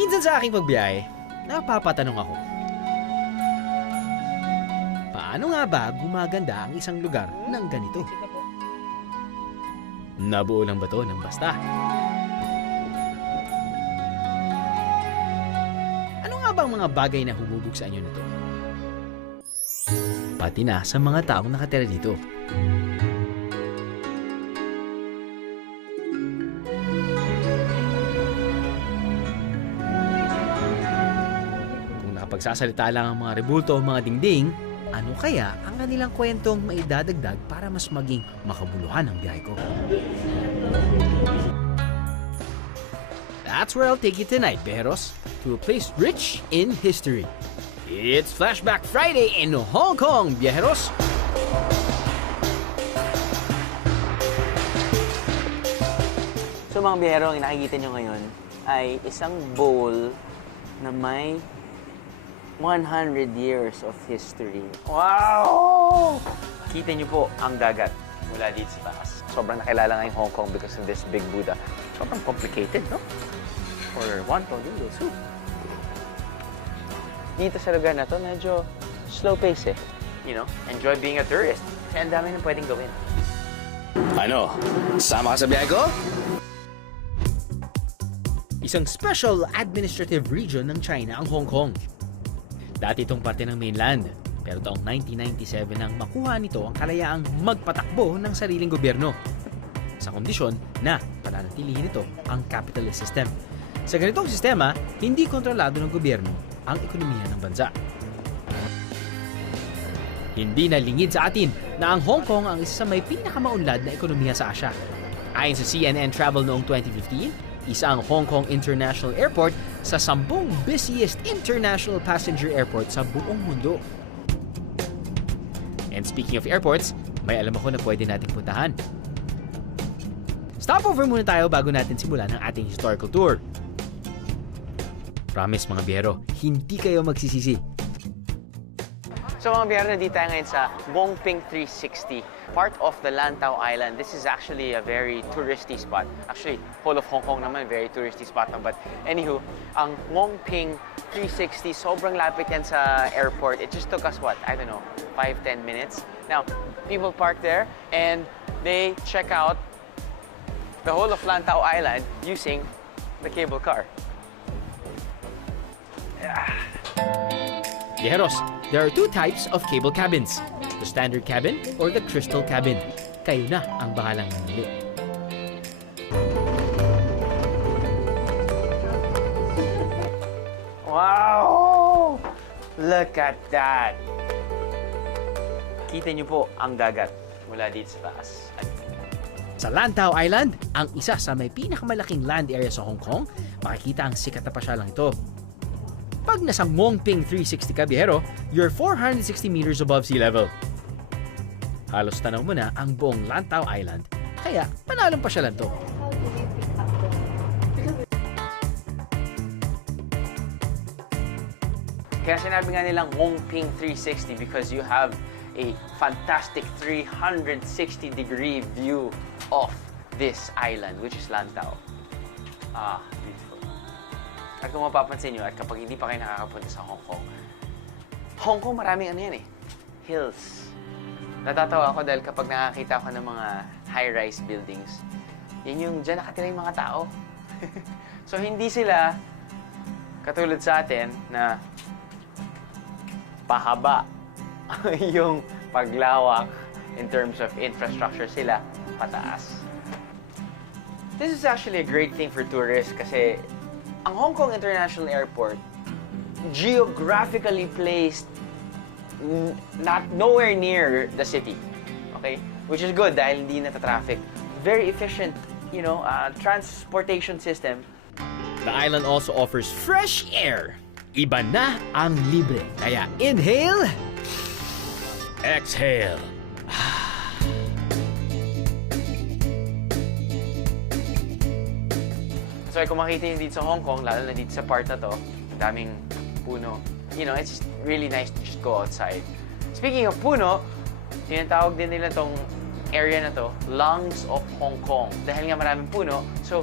Minsan sa aking pagbiyahe, napapatanong ako. Paano nga ba gumaganda ang isang lugar ng ganito? Nabuo lang ba to ng basta? Ano nga ba ang mga bagay na humubog sa inyo nito? Pati na sa mga taong nakatira dito. Kung nakapagsasalita lang ang mga rebulto o mga dingding, ano kaya ang kanilang kwentong maidadagdag para mas maging makabuluhan ang biyahe ko? That's where I'll take you tonight, Bejeros, to a place rich in history. It's Flashback Friday in Hong Kong, Viajeros! So mga biyahero, ang nakikita nyo ngayon ay isang bowl na may 100 years of history. Wow! Kita nyo po ang dagat mula dito sa taas. Sobrang nakilala nga yung Hong Kong because of this big Buddha. Sobrang complicated, no? For wonton noodle soup. Dito sa lugar na to, medyo slow pace eh. You know, enjoy being a tourist. Kaya ang dami na pwedeng gawin. Ano? Sama ka sa biyahe ko? Isang special administrative region ng China ang Hong Kong. Dati itong parte ng mainland, pero taong 1997 nang makuha nito ang kalayaang magpatakbo ng sariling gobyerno. Sa kondisyon na pananatilihin nito ang capitalist system. Sa ganitong sistema, hindi kontrolado ng gobyerno ang ekonomiya ng bansa. Hindi nalingid sa atin na ang Hong Kong ang isa sa may pinakamaunlad na ekonomiya sa Asya. Ayon sa CNN Travel noong 2015, isa ang Hong Kong International Airport sa 10 busiest international passenger airport sa buong mundo. And speaking of airports, may alam ako na pwede nating puntahan. Stopover muna tayo bago natin simulan ang ating historical tour. Promise mga biyero, hindi kayo magsisisi. So mga biyahero, nandito tayo ngayon sa Ngongping 360, part of the Lantau Island. This is actually a very touristy spot. Actually, whole of Hong Kong naman, very touristy spot. But anywho, ang Ngongping 360, sobrang lapit yan sa airport. It just took us, what, I don't know, 5-10 minutes. Now, people park there and they check out the whole of Lantau Island using the cable car. Viajeros, there are two types of cable cabins. The standard cabin or the crystal cabin. Kayo na ang bahalang mamili. Wow! Look at that! Kita niyo po ang dagat mula dito sa taas. Sa Lantau Island, ang isa sa may pinakamalaking land area sa Hong Kong, makikita ang sikat na pasyalang ito. Pag nasa Ngongping 360 ka, biyahero, you're 460 meters above sea level. Halos tanaw mo na ang buong Lantau Island, kaya panalong pasyalan to. Kaya sinabi nga nilang Ngongping 360 because you have a fantastic 360-degree view of this island, which is Lantau. Ah, beautiful. At kung mapapansin nyo, at kapag hindi pa kayo nakakapunta sa Hong Kong maraming ano yan eh, hills. Natatawa ako dahil kapag nakakita ako ng mga high-rise buildings, yun yung dyan nakatira yung mga tao. So hindi sila katulad sa atin na pahaba yung paglawak in terms of infrastructure, sila pataas. This is actually a great thing for tourists kasi ang Hong Kong International Airport geographically placed nowhere near the city. Okay? Which is good dahil hindi nata-traffic. Very efficient, you know, transportation system. The island also offers fresh air. Iba na ang libre. Kaya inhale, exhale. So kung makita nyo dito sa Hong Kong, lalo na dito sa part na to, daming puno. You know, it's just really nice to just go outside. Speaking of puno, tinatawag din nila tong area na to, Lungs of Hong Kong. Dahil nga maraming puno, so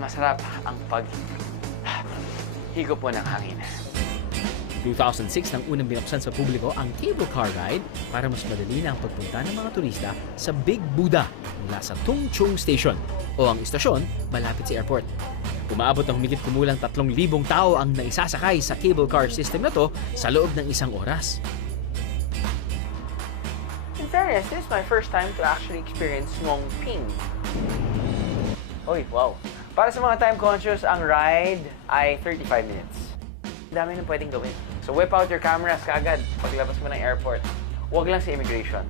Masarap ang higop po ng hangin. 2006 nang unang binuksan sa publiko ang cable car ride para mas madali na ang pagpunta ng mga turista sa Big Buddha mula sa Tung Chung Station o ang istasyon malapit sa airport. Umaabot ng humigit kumulang 3,000 tao ang naisasakay sa cable car system na to sa loob ng 1 oras. In fairness, this is my first time to actually experience Ngongping. Oy, wow. Para sa mga time conscious, ang ride ay 35 minutes. Dami nang pwedeng gawin. So whip out your cameras kagad paglabas mo ng airport. Huwag lang sa immigration.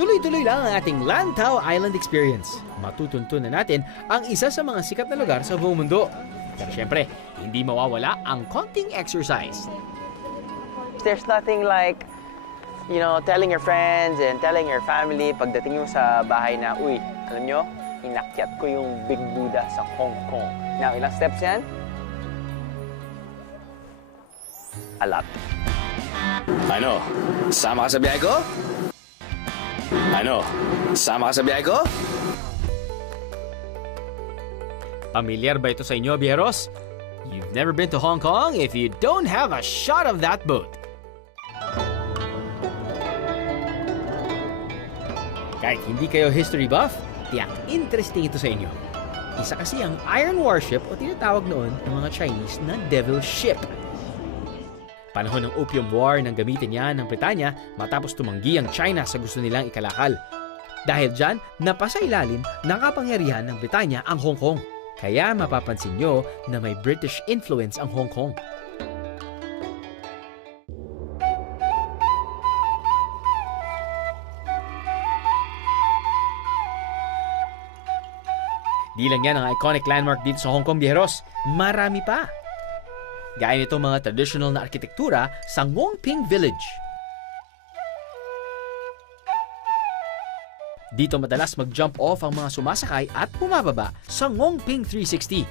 Tuloy-tuloy lang ang ating Lantau Island experience. Matutuntunan natin ang isa sa mga sikat na lugar sa buong mundo. Pero syempre, hindi mawawala ang konting exercise. There's nothing like, telling your friends and telling your family pagdating mo sa bahay na, uy, alam nyo, inakyat ko yung Big Buddha sa Hong Kong. Now, ilang steps yan? A lot. Ano? Sama ka sa biyahe ko? Ano? Sama ka sa biyahe ko? Pamilyar ba ito sa inyo, Bieros? You've never been to Hong Kong if you don't have a shot of that boat. Kahit hindi kayo history buff, tiyak interesting ito sa inyo. Isa kasi ang Iron Warship o tinatawag noon ng mga Chinese na Devil Ship. Panahon ng Opium War nang gamitin niya ng Britanya matapos tumanggi ang China sa gusto nilang ikalakal. Dahil dyan, napasa ilalim ng kapangyarihan ng Britanya ang Hong Kong. Kaya mapapansin nyo na may British influence ang Hong Kong. Di lang yan ang iconic landmark dito sa Hong Kong, Bieros. Marami pa. Gaya nito mga traditional na arkitektura sa Ngongping Village. Dito madalas mag-jump off ang mga sumasakay at bumababa sa Ngongping 360.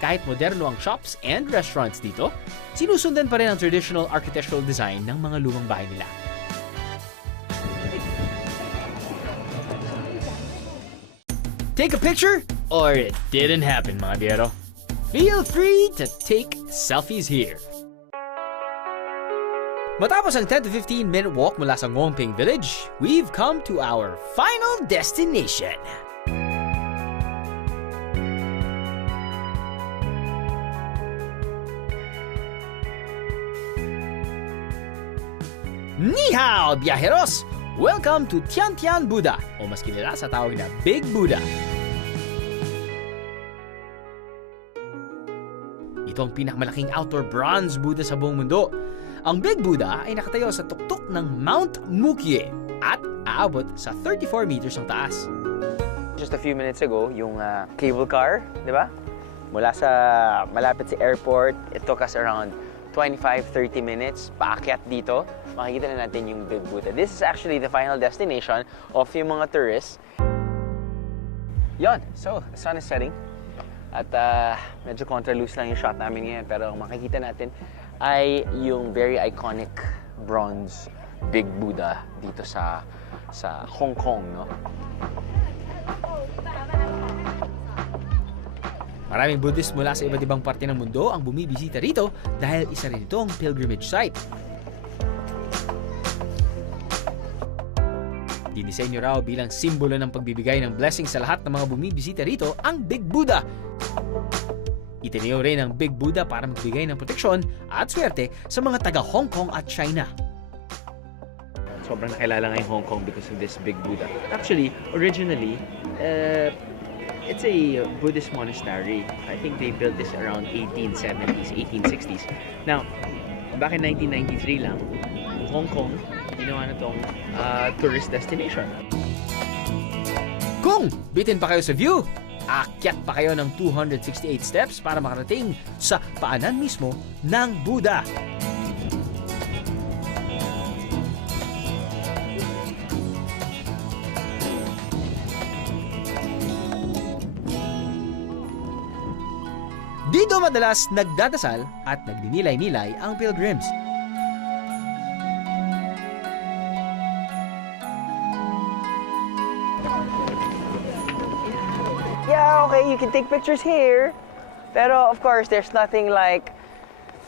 Kahit moderno ang shops and restaurants dito, sinusundan pa rin ang traditional architectural design ng mga lumang bahay nila. Take a picture or it didn't happen, mga biyero. Feel free to take selfies here. Matapos ang 10 to 15 minute walk mula sa Ngongping Village, we've come to our final destination. Ni hao, biyaheros! Welcome to Tiantian Buddha o mas kilala sa tawag na Big Buddha. Ito ang pinakamalaking outdoor bronze Buddha sa buong mundo. Ang Big Buddha ay nakatayo sa tuktok ng Mount Mukye at aabot sa 34 meters ang taas. Just a few minutes ago, yung cable car, di ba? Mula sa malapit sa airport, it took us around 25-30 minutes paakyat dito. Makikita na natin yung Big Buddha. This is actually the final destination of yung mga tourists. Yon, so the sun is setting. At medyo contraloose lang yung shot namin ngayon. Pero ang makikita natin ay yung very iconic bronze Big Buddha dito sa Hong Kong, no? Maraming Buddhist mula sa iba't ibang parte ng mundo ang bumibisita rito dahil isa rin itong pilgrimage site. Dinisenyo raw bilang simbolo ng pagbibigay ng blessing sa lahat ng mga bumibisita rito ang Big Buddha. Itinayo rin ang Big Buddha para magbigay ng proteksyon at swerte sa mga taga Hong Kong at China. Sobrang nakilala nga yung Hong Kong because of this Big Buddha. Actually, originally, it's a Buddhist monastery. I think they built this around 1870s, 1860s. Now, back in 1993 lang, Hong Kong, ginawa na itong tourist destination. Kung bitin pa kayo sa view, akyat pa kayo ng 268 steps para makarating sa paanan mismo ng Buddha. Dito madalas nagdadasal at nagdinilay-nilay ang pilgrims. Yeah, okay, you can take pictures here. Pero of course, there's nothing like,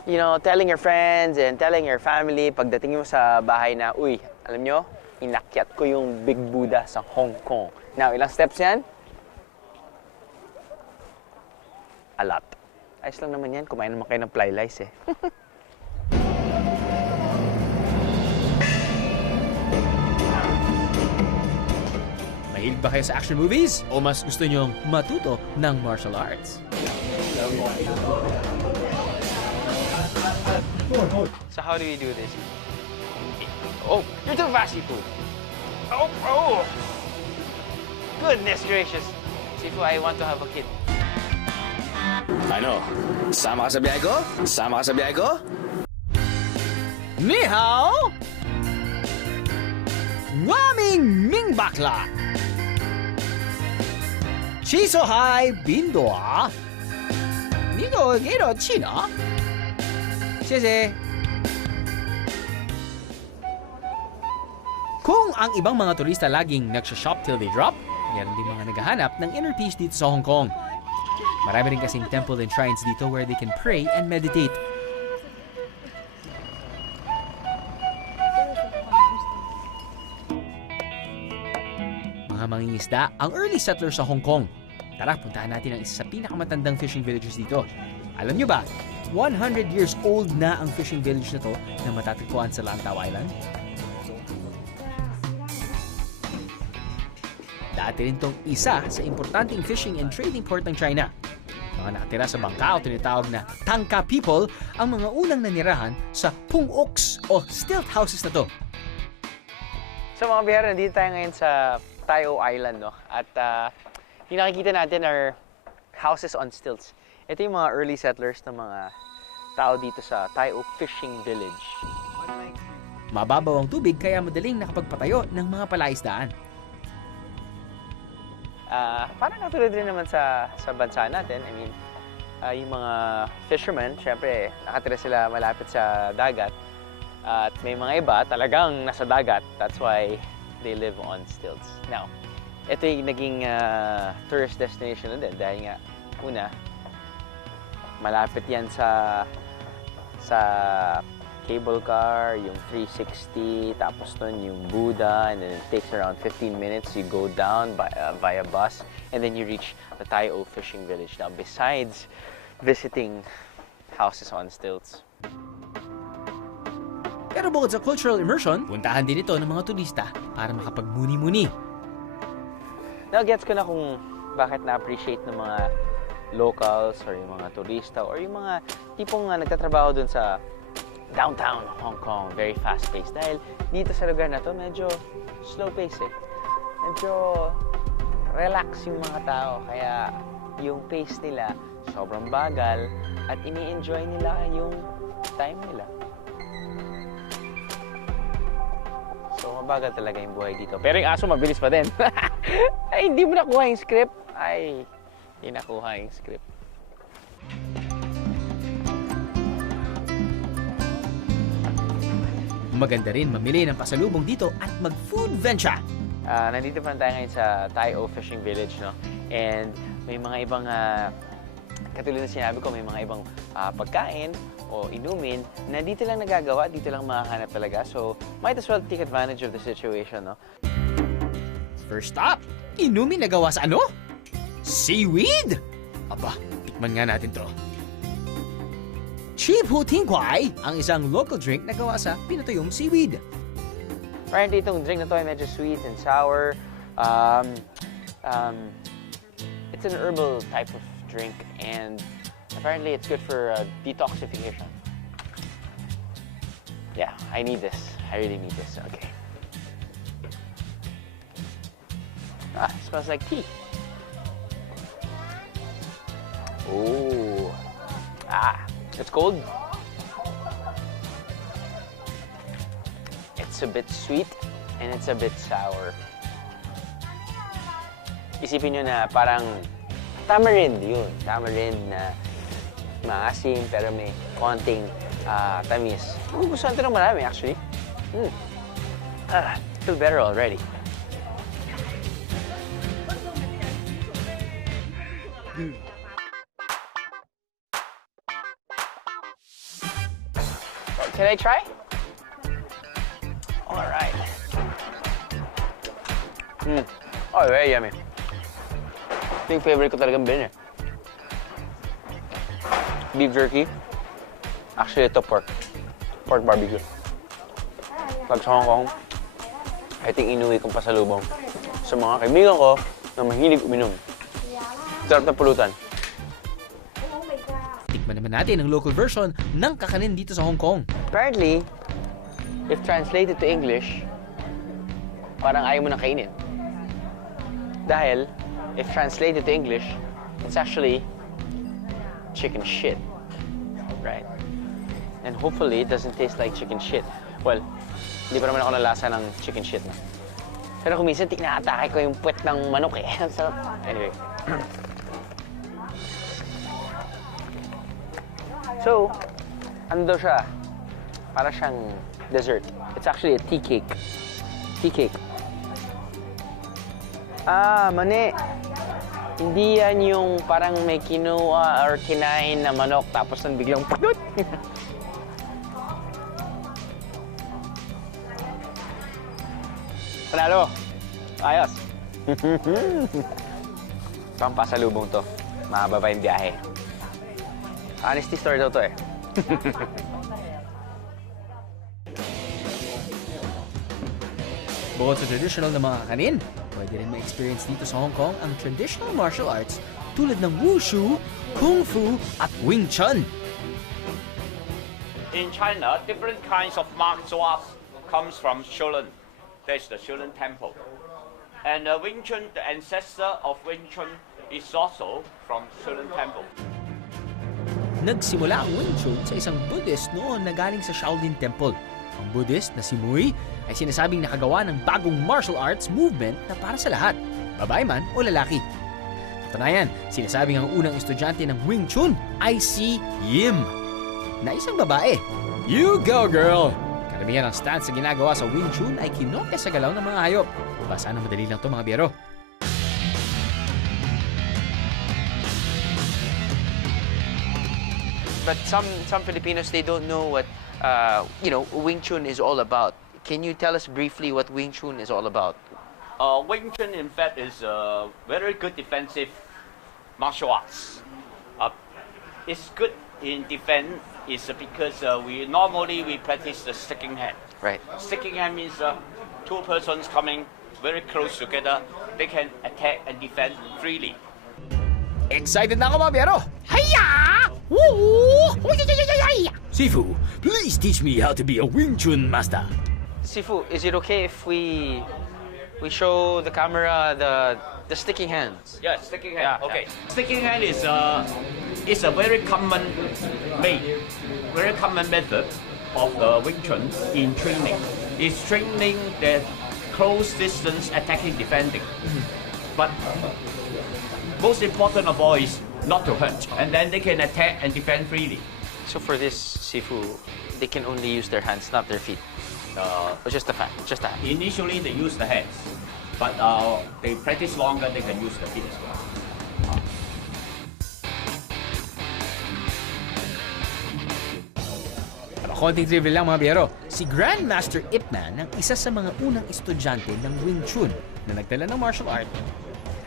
you know, telling your friends and telling your family pagdating mo sa bahay na, uy, alam nyo, inakyat ko yung Big Buddha sa Hong Kong. Now, ilang steps yan? A lot. Ayos lang naman yan. Kumain naman kayo ng fly lice eh. Mahilig ba kayo sa action movies? O mas gusto nyong matuto ng martial arts? So how do you do this? Oh, you're too fast, Sifu. Oh! Goodness gracious. Sifu, I want to have a kid. Ano? Sama ka sa biyahe ko? Sama ka sa biyahe ko? Ni hao! Waming Ming Bakla! Chiso hai bindo ah! Nigo gero china? Siyese! Kung ang ibang mga turista laging nagsha-shop till they drop, meron din mga naghahanap ng inner peace dito sa Hong Kong. Marami rin kasing temple and shrines dito where they can pray and meditate. Mga mangingisda ang early settlers sa Hong Kong. Tara, puntahan natin ang isa sa pinakamatandang fishing villages dito. Alam nyo ba, 100 years old na ang fishing village na to na matatagpuan sa Lantau Island? Dati rin tong isa sa importanteng fishing and trading port ng China. Mga nakatira sa bangka o tinatawag na Tangka people ang mga unang nanirahan sa Pung Oks o stilt houses na to. So mga biyahero, nandito tayo ngayon sa Tai O Island, no? At yung nakikita natin are houses on stilts. Ito yung mga early settlers ng mga tao dito sa Tai O Fishing Village. Mababaw ang tubig kaya madaling nakapagpatayo ng mga palaisdaan. Parang katulad rin naman sa bansa natin. I mean, yung mga fishermen, syempre, nakatira sila malapit sa dagat. At may mga iba talagang nasa dagat. That's why they live on stilts. Now, ito yung naging tourist destination na din. Dahil nga, una, malapit yan sa cable car, yung 360, tapos nun yung Buddha, and then it takes around 15 minutes. You go down via bus, and then you reach the Tai O Fishing Village. Now, besides visiting houses on stilts. Pero bukod sa cultural immersion, puntahan din ito ng mga turista para makapagmuni-muni. Now, gets ko na kung bakit na-appreciate ng mga locals or yung mga turista or yung mga tipong nagtatrabaho dun sa downtown Hong Kong, very fast-paced. Dahil dito sa lugar na to, medyo slow pace eh. Medyo relax yung mga tao. Kaya yung pace nila, sobrang bagal at ini-enjoy nila yung time nila. So, mabagal talaga yung buhay dito. Pero yung aso, mabilis pa din. Ay, hindi mo nakuha yung script. Ay, hindi nakuha yung script. Maganda rin mamili ng pasalubong dito at mag-food venture. Nandito pa tayo ngayon sa Tai O Fishing Village, no? And may mga ibang, katulad na sinabi ko, may mga ibang pagkain o inumin na dito lang nagagawa, dito lang makahanap talaga. So, might as well take advantage of the situation, no? First up, inumin na gawa sa ano? Seaweed! Aba, tikman nga natin to. Cheap Hu Ting Kwai, ang isang local drink na gawa sa pinatuyong seaweed. Apparently, itong drink na to ay medyo sweet and sour. It's an herbal type of drink, and apparently it's good for detoxification. Yeah, I need this. I really need this. Okay. It smells like tea. Oh. It's cold. It's a bit sweet and it's a bit sour. Isipin nyo na parang tamarind yun. Tamarind na maasim pero may konting tamis. Gusto ito ng marami actually. Feel better already. Can I try? All right. Oh, very yummy. Ito yung favorite ko talagang bilhin eh. Beef jerky. Actually, ito pork. Pork barbecue. Pag sa Hong Kong, I think inuwi kong pasalubong sa mga kaibigan ko na mahilig uminom. Sarap na pulutan. Tikman naman natin ang local version ng kakanin dito sa Hong Kong. Apparently, if translated to English, parang ayaw mo na kainin. Dahil, if translated to English, it's actually chicken shit. Right? And hopefully, it doesn't taste like chicken shit. Well, hindi pa naman ako nalasa ng chicken shit. No? Pero kung minsan, tinatake ko yung puwet ng manok eh. So, anyway. So, ano daw siya? Para siyang dessert. It's actually a tea cake. Tea cake. Mani. Hindi yan yung parang may kinuha or kinain na manok tapos nang biglang pagod. Panalo. Ayos. Pampasalubong to. Mahaba pa yung biyahe. Honesty story daw to eh. Bukod sa traditional na mga kakanin, pwede rin ma-experience dito sa Hong Kong ang traditional martial arts tulad ng Wushu, Kung Fu at Wing Chun. In China, different kinds of martial arts comes from Shaolin. There's the Shaolin Temple. And Wing Chun, the ancestor of Wing Chun, is also from Shaolin Temple. Nagsimula ang Wing Chun sa isang Buddhist noon na galing sa Shaolin Temple. Ang Buddhist na si Mui ay sinasabing nakagawa ng bagong martial arts movement na para sa lahat, babae man o lalaki. Patunayan, sinasabing ang unang estudyante ng Wing Chun ay si Yim, na isang babae. You go, girl! Karamihan ng stance na ginagawa sa Wing Chun ay kinoke sa galaw ng mga hayop. Basta na madali lang to mga biyero. But some Filipinos, they don't know what Wing Chun is all about. Can you tell us briefly what Wing Chun is all about? Wing Chun, in fact, is a very good defensive martial arts. It's good in defense is because we normally practice the sticking hand. Right. Sticking hand means two persons coming very close together. They can attack and defend freely. Excited na ako mga biyero! Hiya! Woo! Sifu, please teach me how to be a Wing Chun master. Sifu, is it okay if we show the camera the sticking hands? Yeah, sticking hand. Yeah, Okay. Yeah. Sticking hand is a very common method of the Wing Chun in training. It's training the close distance attacking, defending. But most important of all is not to hurt, and then they can attack and defend freely. So for this Sifu, they can only use their hands, not their feet. Or just the hand. Initially, they use the hands, but they practice longer, they can use the feet as well. Konting trivia lang mga biyero, si Grandmaster Ip Man ang isa sa mga unang estudyante ng Wing Chun na nagdala ng martial art.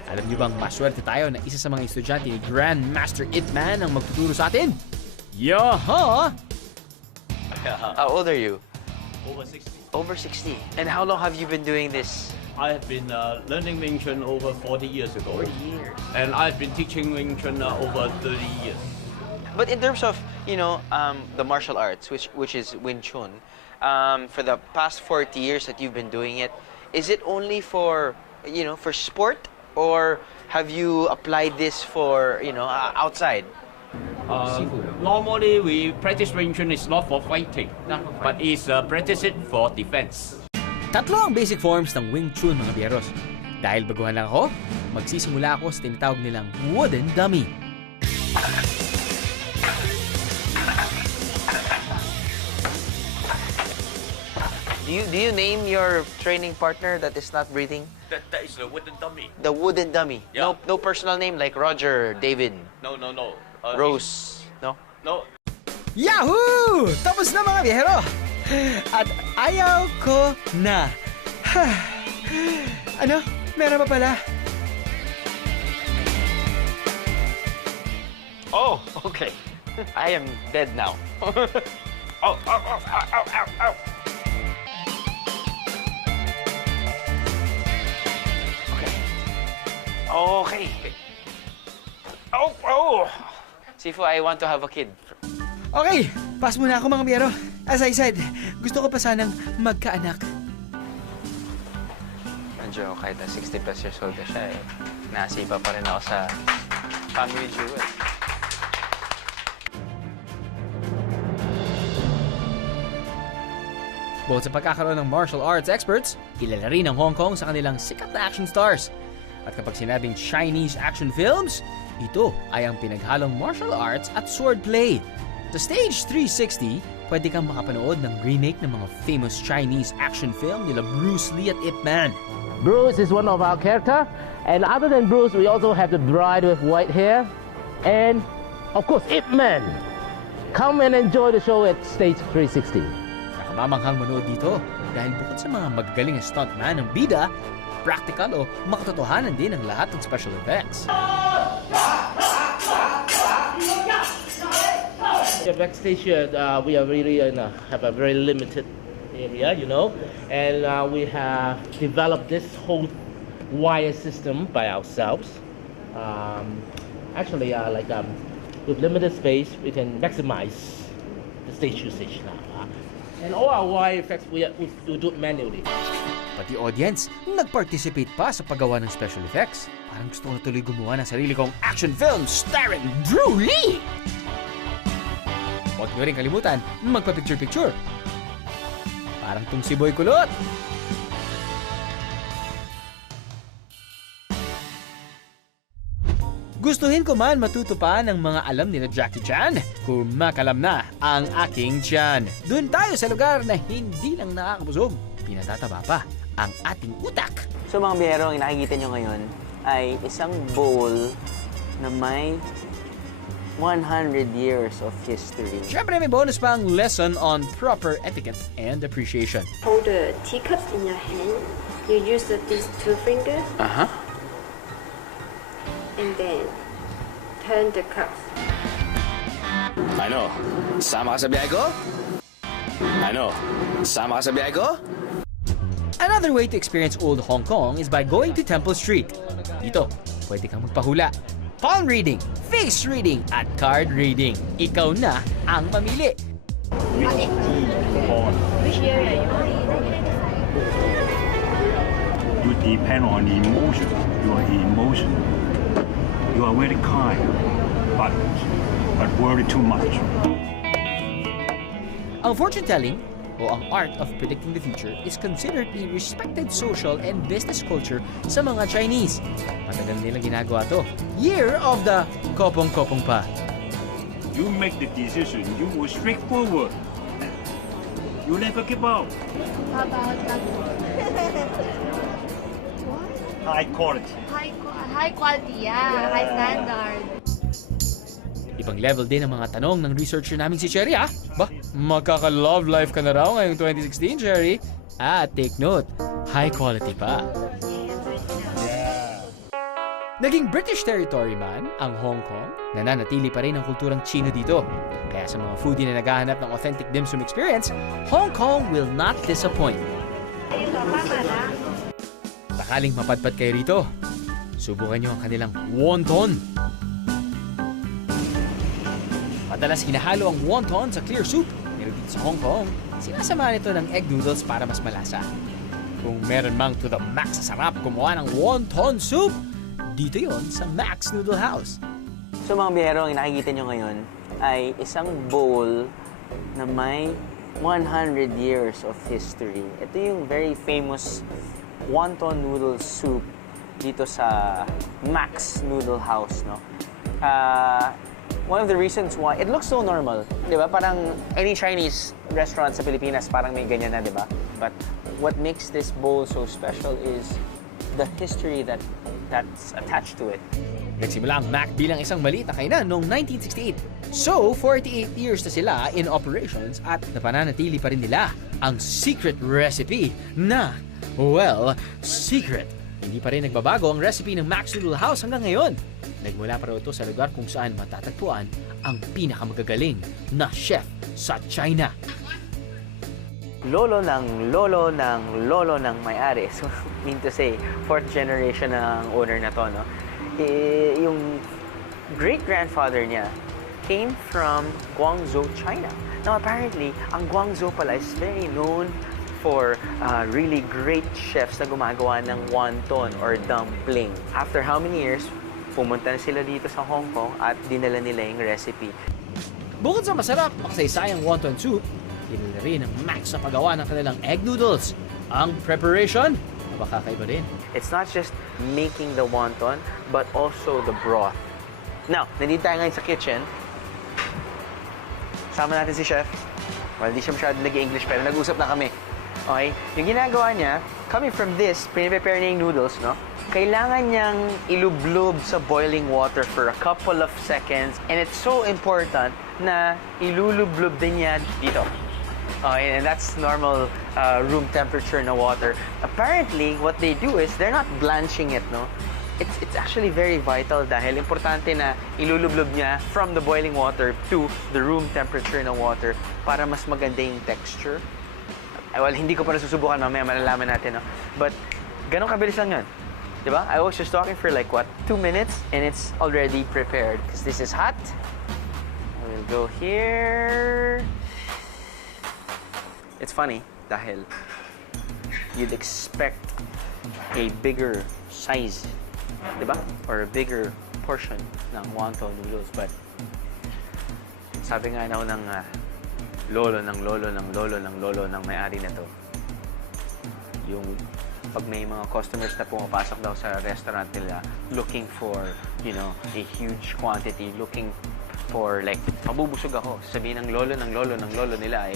Alam niyo bang maswerte tayo na isa sa mga estudyante ni Grandmaster Ip Man ang magtuturo sa atin? Yaha! How old are you? Over 60. Over 60. And how long have you been doing this? I have been learning Wing Chun over 40 years ago. 40 years. And I've been teaching Wing Chun over 30 years. But in terms of, the martial arts, which is Wing Chun, for the past 40 years that you've been doing it, is it only for sport, or have you applied this for, outside? Normally, we practice Wing Chun is not for fighting, but is practice it for defense. Tatlo ang basic forms ng Wing Chun mga biyeros. Dahil baguhan lang ako, magsisimula ako sa tinatawag nilang wooden dummy. Do you name your training partner that is not breathing? That is the wooden dummy. The wooden dummy. Yeah. No personal name like Roger, David, No. Rose. No. No. Yahoo! Tapos na mga biyahero! At ayaw ko na. Ano? Meron pa pala? Oh, okay. I am dead now. Oh, ow, ow, ow, ow, ow, ow. Okay. Oh. Sifu, I want to have a kid. Okay, pass muna ako mga biyahero. As I said, gusto ko pa sanang magkaanak. Medyo kahit na 60 plus years old na siya, nasipa pa rin ako sa family jewel. Bukod sa pagkakaroon ng martial arts experts, kilala rin ang Hong Kong sa kanilang sikat na action stars. At kapag sinabing Chinese action films, ito ay ang pinaghalong martial arts at swordplay. Sa Stage 360, pwede kang makapanood ng remake ng mga famous Chinese action film nila Bruce Lee at Ip Man. Bruce is one of our character, and other than Bruce, we also have the bride with white hair, and of course, Ip Man. Come and enjoy the show at Stage 360. Nakamamanghang manood dito dahil bukod sa mga magagaling na stuntman ng bida, practical o makatotohanan din ang lahat ng special effects. The backstage here, we are really have a very limited area, and we have developed this whole wire system by ourselves. With limited space, we can maximize the stage usage now. And all our wire effects, we do it manually. Pati audience, nag-participate pa sa paggawa ng special effects. Parang gusto ko na tuloy gumawa ng sarili kong action film starring Drew Lee! Huwag nyo rin kalimutan, magpa-picture-picture. Parang tong si Boy Kulot. Gustuhin ko man matuto pa ng mga alam nila Jackie Chan, kumakalam na ang aking tiyan. Doon tayo sa lugar na hindi lang nakakabusog, pinatataba pa ang ating utak. So mga biyahero, ang nakikita nyo ngayon ay isang bowl na may 100 years of history. Siyempre may bonus pang lesson on proper etiquette and appreciation. Hold the teacups in your hand. You use these two fingers Aha. and then turn the cups. Ano? Sama ka sa biyahe ko? Ano? Sama ka sa biyahe ko? Another way to experience old Hong Kong is by going to Temple Street. Dito, pwede kang magpahula, palm reading, face reading, at card reading. Ikaw na ang mamili. Which area you want? You depend on emotion. Your emotion. You are very kind, but worry too much. Ang fortune telling, o ang art of predicting the future, is considered a respected social and business culture sa mga Chinese. Matagal nilang ginagawa to. Year of the Kopong-Kopong pa. You make the decision. You were straightforward. You never give out. How about High quality. high quality, yeah, high standard. Ibang level din ang mga tanong ng researcher naming si Cherry, ah. Ba, magkaka-love life ka na raw ngayong 2016, Cherry. Take note, high quality pa. Naging British territory man ang Hong Kong, nananatili pa rin ang kulturang Chino dito. Kaya sa mga foodie na naghahanap ng authentic dim sum experience, Hong Kong will not disappoint. Sakaling mapadpad kayo rito, subukan nyo ang kanilang wonton. Madalas hinahalo ang wonton sa clear soup, pero dito sa Hong Kong, sinasamahan ito ng egg noodles para mas malasa. Kung meron mang to the max sa sarap gumawa ng wonton soup, dito yon sa Max Noodle House. So mga biyahero, ang nakikita nyo ngayon ay isang bowl na may 100 years of history. Ito yung very famous wonton noodle soup dito sa Max Noodle House, no? One of the reasons why it looks so normal, 'di ba? Parang any Chinese restaurant sa Pilipinas parang may ganyan na, 'di ba? But what makes this bowl so special is the history that's attached to it. Nagsimula ang Mac bilang isang maliit na kainan noong 1968. So, 48 years na sila in operations at napananatili pa rin nila ang secret recipe na, well, secret. Hindi pa rin nagbabago ang recipe ng Mac's Noodle House hanggang ngayon. Nagmula pa rin ito sa lugar kung saan matatagpuan ang pinakamagagaling na chef sa China. Lolo ng may-ari. So, mean to say, 4th generation ng owner na to, no? Yung great-grandfather niya came from Guangzhou, China. Now, apparently, ang Guangzhou pala is very known for really great chefs na gumagawa ng wonton or dumpling. After how many years, pumunta na sila dito sa Hong Kong at dinala nila yung recipe. Bukod sa masarap, makasaysayang wonton soup, dinala rin ng Mac sa paggawa ng kanilang egg noodles. Ang preparation, makakaiba rin. It's not just making the wonton, but also the broth. Now, nandito tayo ngayon sa kitchen. Sama natin si Chef. Well, hindi siya masyado nag-English, pero nag-usap na kami. Okay? Yung ginagawa niya, coming from this, prepare niya yung noodles, no? Kailangan niyang ilublob sa boiling water for a couple of seconds. And it's so important na ilulublob din niya dito. Okay, and that's normal room temperature na water. Apparently, what they do is they're not blanching it, no? It's actually very vital dahil importante na ilulublob niya from the boiling water to the room temperature na water para mas maganda yung texture. Well, hindi ko pa nasusubukan, mamaya malalaman natin, no? But, ganun kabilis lang yun. Diba? I was just talking for like, what, 2 minutes and it's already prepared. Because this is hot. We'll go here. It's funny dahil you'd expect a bigger size, diba? Or a bigger portion ng wonton noodles. But sabi nga na ng lolo ng may-ari na to, yung pag may mga customers na pumapasok daw sa restaurant nila looking for, you know, a huge quantity, looking for like, mabubusog ako. Sabihin ng lolo nila ay,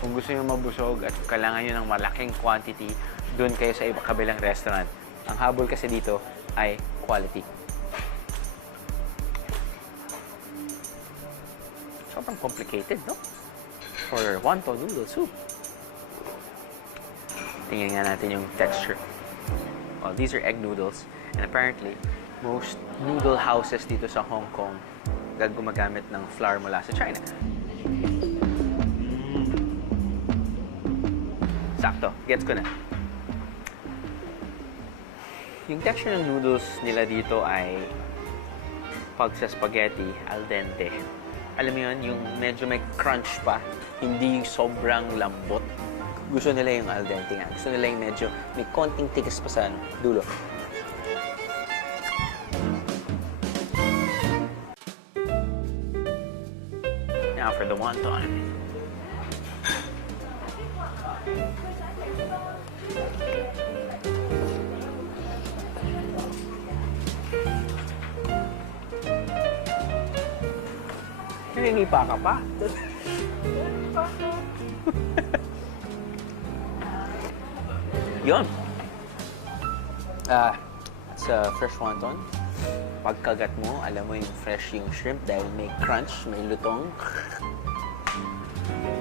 kung gusto nyo mabusog at kailangan nyo ng malaking quantity, doon kayo sa iba kabilang restaurant. Ang habol kasi dito ay quality. Sobrang complicated, no? For wonton noodle soup. Tingnan nga natin yung texture. Well, these are egg noodles. And apparently, most noodle houses dito sa Hong Kong gumagamit ng flour mula sa China. Sakto, gets ko na. Yung texture ng noodles nila dito ay pag sa spaghetti, al dente. Alam mo yun, yung medyo may crunch pa, hindi sobrang lambot. Gusto nila yung al dente nga. Gusto nila yung medyo may konting tigas pa sa dulo. Now for the wonton. Naninipa ka pa? Yun. It's a fresh wonton. Pagkagat mo, alam mo yung fresh yung shrimp dahil may crunch, may lutong.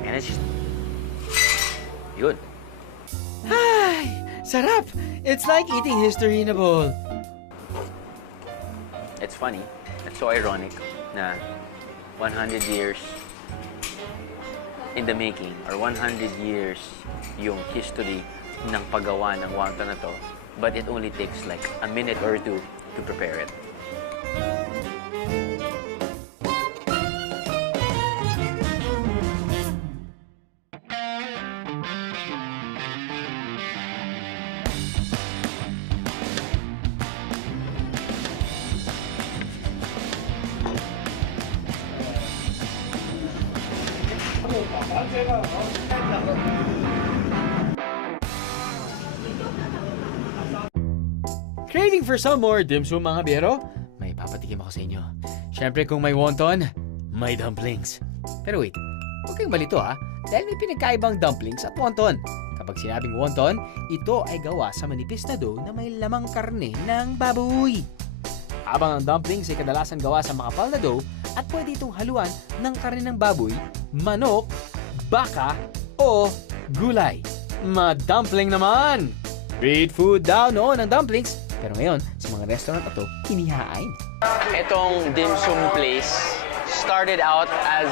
And it's just... Yun. Ay, sarap! It's like eating history in a bowl. It's funny. It's so ironic na 100 years in the making or 100 years yung history ng paggawa ng wonton na to, but it only takes like a minute or two to prepare it. Craving for some more dim sum, mga biyero? May papatikim ako sa inyo. Siyempre kung may wonton, may dumplings. Pero wait, huwag kayong malito ha. dahil may pinagkaibang dumplings at wonton. Kapag sinabing wonton, ito ay gawa sa manipis na dough na may lamang karne ng baboy. Habang ang dumplings ay kadalasan gawa sa makapal na dough at pwede itong haluan ng karne ng baboy, manok, baka, o gulay. Ma-dumpling naman! Street food daw noon ang dumplings, pero ngayon sa mga restaurant ito, inihain. Itong dim sum place started out as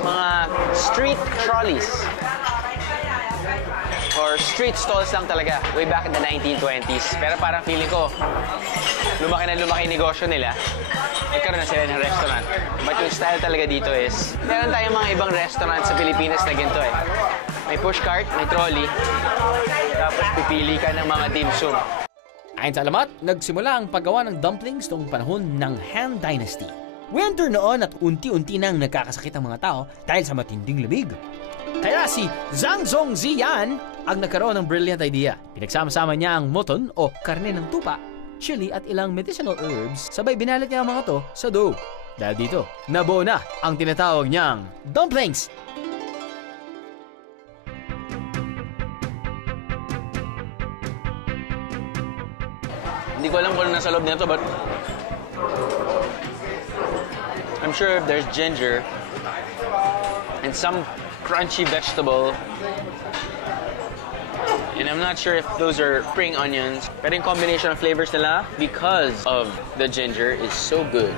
mga street trolleys or street stalls lang talaga way back in the 1920s. Pero parang feeling ko, lumaki negosyo nila. Nagkaroon na sila ng restaurant. But yung style talaga dito is, meron tayong mga ibang restaurant sa Pilipinas na ganito eh. May pushcart, may trolley, tapos pipili ka ng mga dim sum. Ayon sa alamat, nagsimula ang paggawa ng dumplings noong panahon ng Han Dynasty. Winter noon at unti-unti nang nagkakasakit ang mga tao dahil sa matinding lamig. Kaya si Zhang Zhongziyan ang nagkaroon ng brilliant idea. Pinagsama-sama niya ang moton o karne ng tupa, chili at ilang medicinal herbs, sabay binalat niya ang mga to sa dough. Dahil dito, nabuo na ang tinatawag niyang dumplings. Hindi ko alam kung ano nasa loob nito, but I'm sure if there's ginger and some crunchy vegetable, and I'm not sure if those are spring onions, pero yung combination of flavors nila because of the ginger is so good.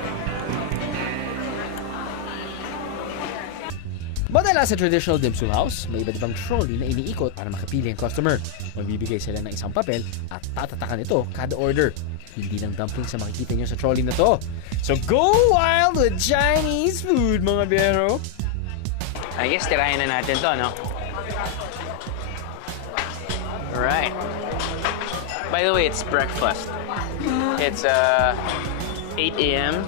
Madalas sa traditional dim sum house, may iba't ibang trolley na iniikot para makapili ang customer. Magbibigay sila ng isang papel at tatatakan ito kada order. Hindi lang dumplings sa makikita nyo sa trolley na to. So go wild with Chinese food, mga biyero! I guess tirahin na natin to, no? Alright. By the way, it's breakfast. It's 8 a.m.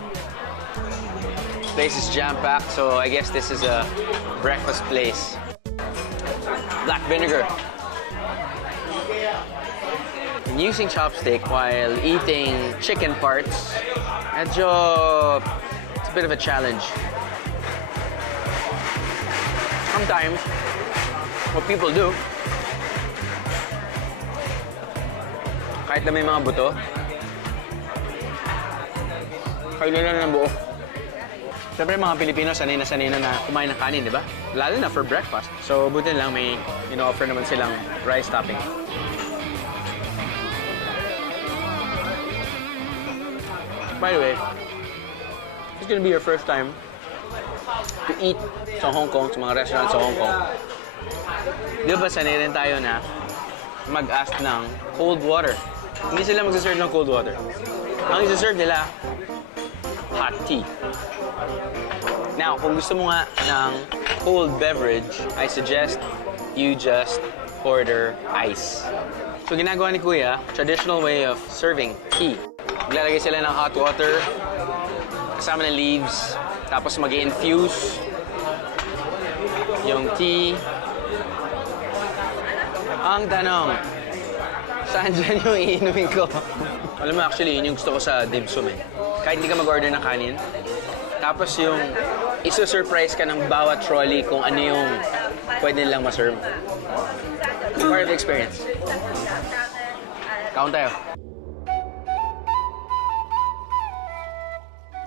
Place is jam-packed, so I guess this is a breakfast place. Black vinegar. And using chopstick while eating chicken parts, it's a bit of a challenge. Sometimes, what people do, kahit na may mga buto, kain nila ng buo. Siyempre mga Pilipino sanay na kumain ng kanin, di ba? Lalo na for breakfast. So buti lang may offer naman silang rice topping. By the way, it's gonna be your first time to eat sa Hong Kong, sa mga restaurants sa Hong Kong. Di ba sanay rin tayo na mag-ask ng cold water? Hindi sila mag-serve ng cold water. Ang i-serve nila, hot tea. Now, kung gusto mo nga ng cold beverage, I suggest you just order ice. So, ginagawa ni Kuya, traditional way of serving tea. Maglalagay sila ng hot water, kasama ng leaves, tapos mag-infuse yung tea. Ang tanong, saan dyan yung iinumin ko? Alam mo, actually, yun yung gusto ko sa dim sum eh. Kahit hindi ka mag-order ng kanin, tapos yung iso-surprise ka ng bawat trolley kung ano yung pwede nilang ma-serve. Part of the experience. Kaon tayo.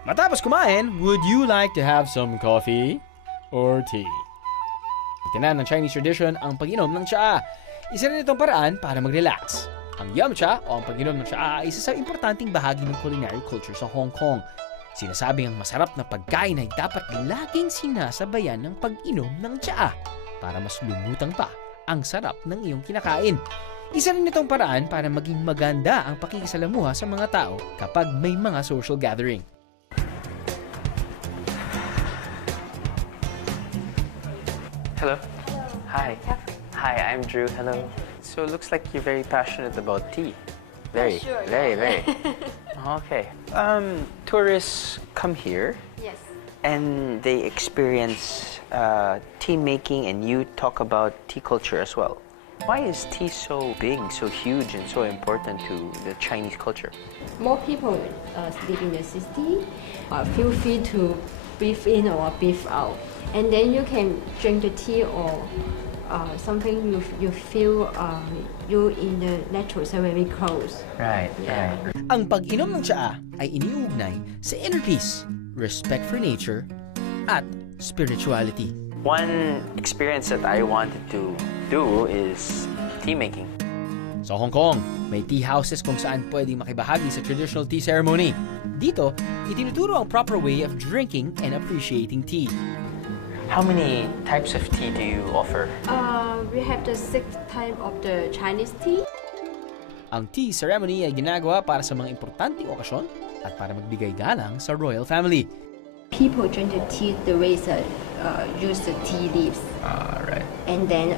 Matapos kumain, would you like to have some coffee or tea? Itinan ng Chinese tradition ang pag-inom ng tsaa. Isa rin itong paraan para mag-relax. Ang yum cha o ang pag-inom ng tsaa ay isa sa importanteng bahagi ng culinary culture sa Hong Kong. Sinasabing ang masarap na pagkain ay dapat laging sinasabayan ng pag-inom ng tsaa para mas lumutang pa ang sarap ng iyong kinakain. Isa rin itong paraan para maging maganda ang pakikisalamuha sa mga tao kapag may mga social gathering. Hello. Hi. Hi, I'm Drew. Hello. So it looks like you're very passionate about tea. Very, Sure. very. Okay. Tourists come here Yes. and they experience tea making, and you talk about tea culture as well. Why is tea so big, so huge, and so important to the Chinese culture? More people live in the city, feel free to breathe in or breathe out. And then you can drink the tea or something you feel you in the natural, so very close. Right, Yeah. Ang pag-inom ng tsaa ay iniugnay sa inner peace, respect for nature, at spirituality. One experience that I wanted to do is tea making. Sa Hong Kong, may tea houses kung saan pwedeng makibahagi sa traditional tea ceremony. Dito, itinuturo ang proper way of drinking and appreciating tea. How many types of tea do you offer? We have the 6th type of the Chinese tea. Ang tea ceremony ay ginagawa para sa mga importanteng okasyon at para magbigay galang sa royal family. People drink the tea the way that use the tea leaves. Right. And then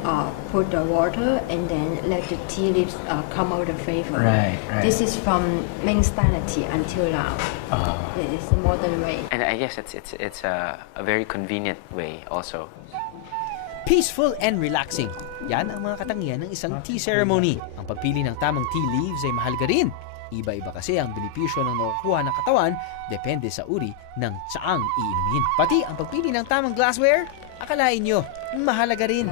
put the water and then let the tea leaves come out the flavor. Right. This is from Ming Dynasty until now. It is a modern way. And I guess it's a very convenient way also. Peaceful and relaxing. Yan ang mga katangian ng isang tea ceremony. Ang pagpili ng tamang tea leaves ay mahalaga rin. Iba-iba kasi ang benepisyo ng nakukuha ng katawan depende sa uri ng tsaang iinumin. Pati ang pagpili ng tamang glassware, akalain nyo, mahalaga rin.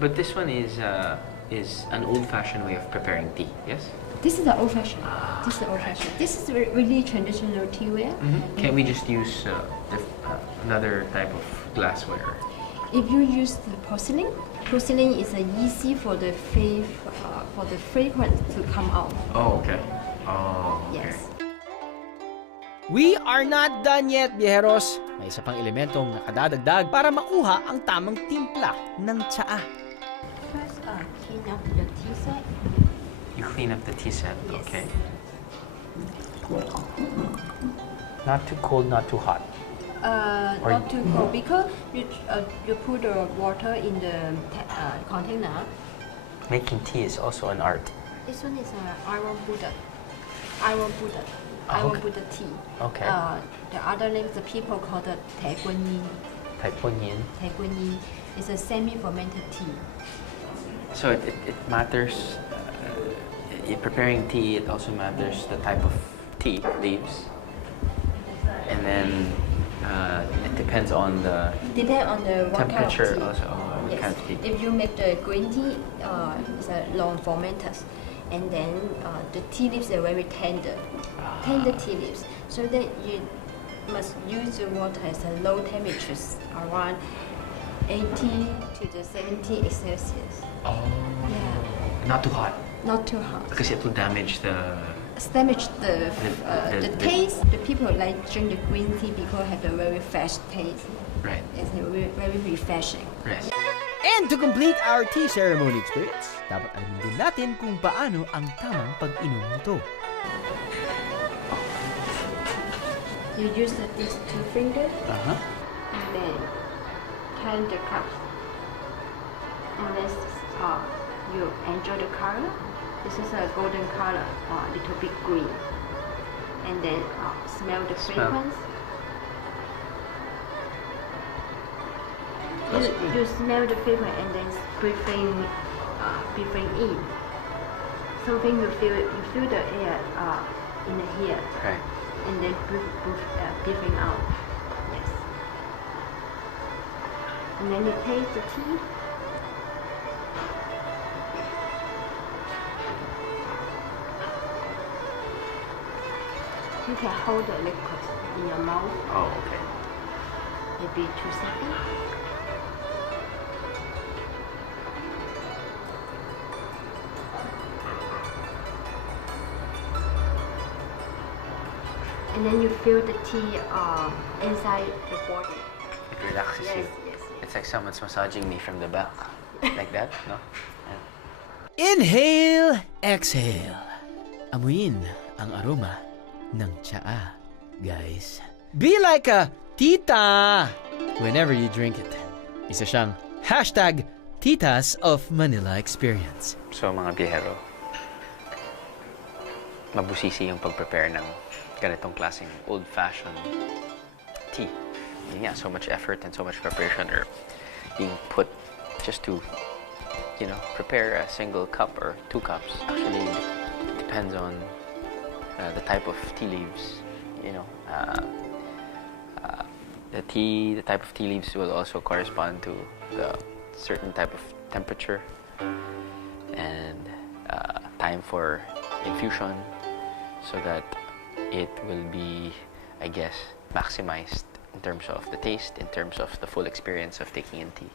But this one is an old-fashioned way of preparing tea, yes? This is the old-fashioned. This is the old-fashioned. This is really traditional teaware. Can we just use another type of glassware? If you use the porcelain is easy for the fragrance to come out. Oh, okay. Oh, okay. Yes. We are not done yet, biyeros. May isa pang elementong nakadadagdag para makuha ang tamang timpla ng tsaa. First, clean up the tea set. You clean up the tea set, Yes. okay. Not too cold, not too hot. Not too cold because you put the water in the container. Making tea is also an art. This one is iron Buddha. Iron Buddha tea. Okay. The other name the people call the Tae Guan Yin. Taekwonyin. Tae Guan Yin is a semi-fermented tea. So it matters, in preparing tea, it also matters the type of tea leaves. And then it depends on the what temperature kind of tea. also. What Yes. kind of tea. If you make the green tea, it's a long fermented, and then the tea leaves are very tender tea leaves. So that you must use the water at a low temperatures, around 80 to the 70 Celsius. Oh. Yeah, Not too hot, not too hot. because it will damage the. Damage the the- taste. The people like drink the green tea because have a very fresh taste. Right. It's very, very refreshing. Right. And to complete our tea ceremony experience, dapat alamin din natin kung paano ang tamang pag-inom nito. You use these 2 fingers Uh-huh. and then turn the cups. And then you enjoy the color. This is a golden color, little bit green. And then smell the Smell. fragrance. You smell the fragrance and then breathing in. Something you feel the air in the here. Right. And then breathing out. Yes. And then you taste the tea. You can hold the liquid in your mouth Oh, okay. maybe 2 seconds. And then you feel the tea inside the body. It relaxes you. Yes. It's like someone's massaging me from the back, like that. No. Inhale, exhale. Amuyin ang aroma ng tsaa, guys. Be like a tita whenever you drink it. Isa siyang #Titas of Manila Experience. So mga biyahero, mabusisi yung pag-prepare ng ganitong klaseng old-fashioned tea. Yun nga, so much effort and so much preparation are being put just to, prepare a single cup or 2 cups. Actually, it depends on the type of tea leaves. The type of tea leaves will also correspond to the certain type of temperature and time for infusion, so that it will be, I guess, maximized in terms of the taste, in terms of the full experience of taking in tea.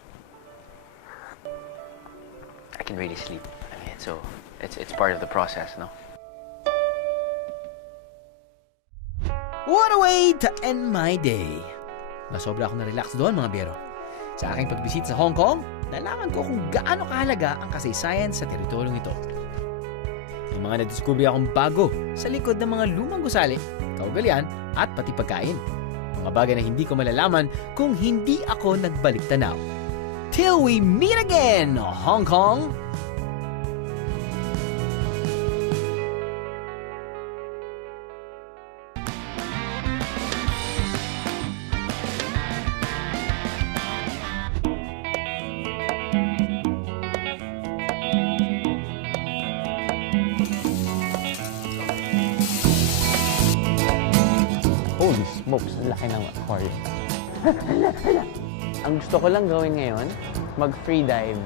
I can really sleep. I mean, so it's part of the process, no? What a way to end my day! Nasobra ako na-relax doon, mga biyero. Sa aking pagbisita sa Hong Kong, nalaman ko kung gaano kahalaga ang kasaysayan sa teritoryong ito. May mga nadiskubre akong bago sa likod ng mga lumang gusali, kaugalian at pati pagkain. Mga bagay na hindi ko malalaman kung hindi ako nagbalik tanaw. Till we meet again, Hong Kong! Holy smokes, ang laki ng aquarium. Ang gusto ko lang gawin ngayon, mag-free dive